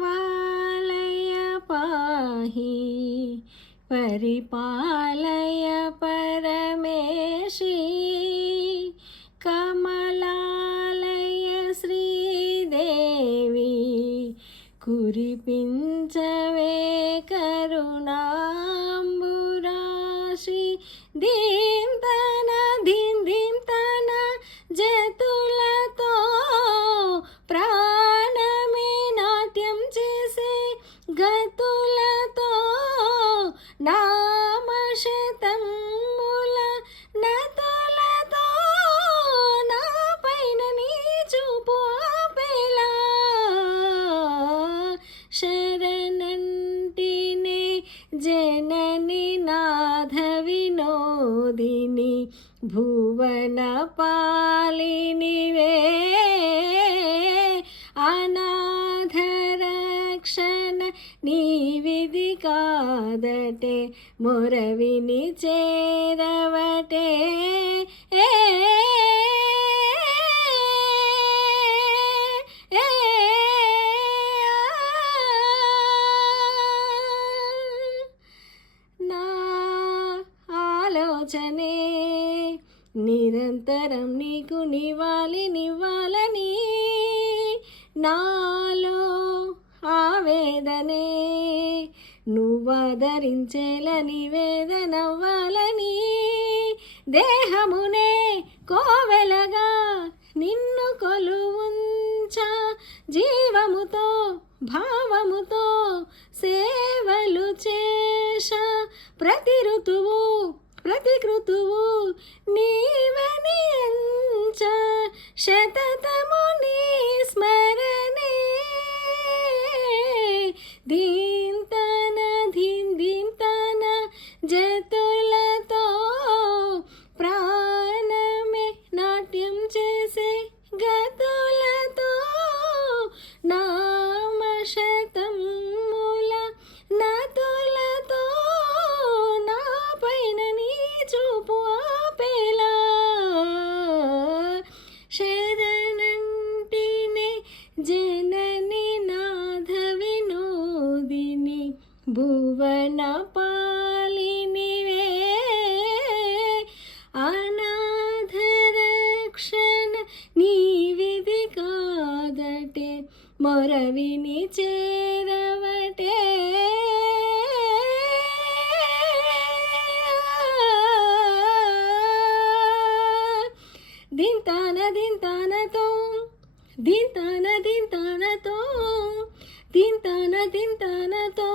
प्रणवालय पाहि परिपालय परमेशी कमलालय श्रीदेवी कुरिपिंचवे करुणांबुराशि ధీంతన ధింధింతన జతులతో ప్రాణమే నాట్యం చేసే గతులతో నామశతముల నతులతో నా పైన నీ చూపు ఆపేలా శరణంటినే జనని నాథ వినోదిని భువన పాలినివే అనాథ రక్షణ నీ విధి కాదటే మొరవిని చేరవటే నా ఆలోచనే నిరంతరం నీకు నివ్వాలని నాలో ఆవేదనే నువ్వాదరించేలా నివేదనవ్వాలని దేహమునే కోవెలగా నిన్ను కొలువుంచా జీవముతో భావముతో సేవలు చేశ ప్రతి ఋతువు ప్రతి కృతువు నీవని ఎంచ శతతము నీ స్మరణే దీంతన ధిందింతన జతులతో ప్రాణమే నాట్యం చేసే గతులతో నామశతముల నతులతో నా పైన నీ చూపు ఆపేలా శరణంటినే జనని నాథ వినోదిని భువన పాలినివే అనాథ రక్షణ నీ విధి కాదటే మొరవిని చేరవటే దింతాన దింతానతో దింతాన దింతానతో దింతాన దింతానతో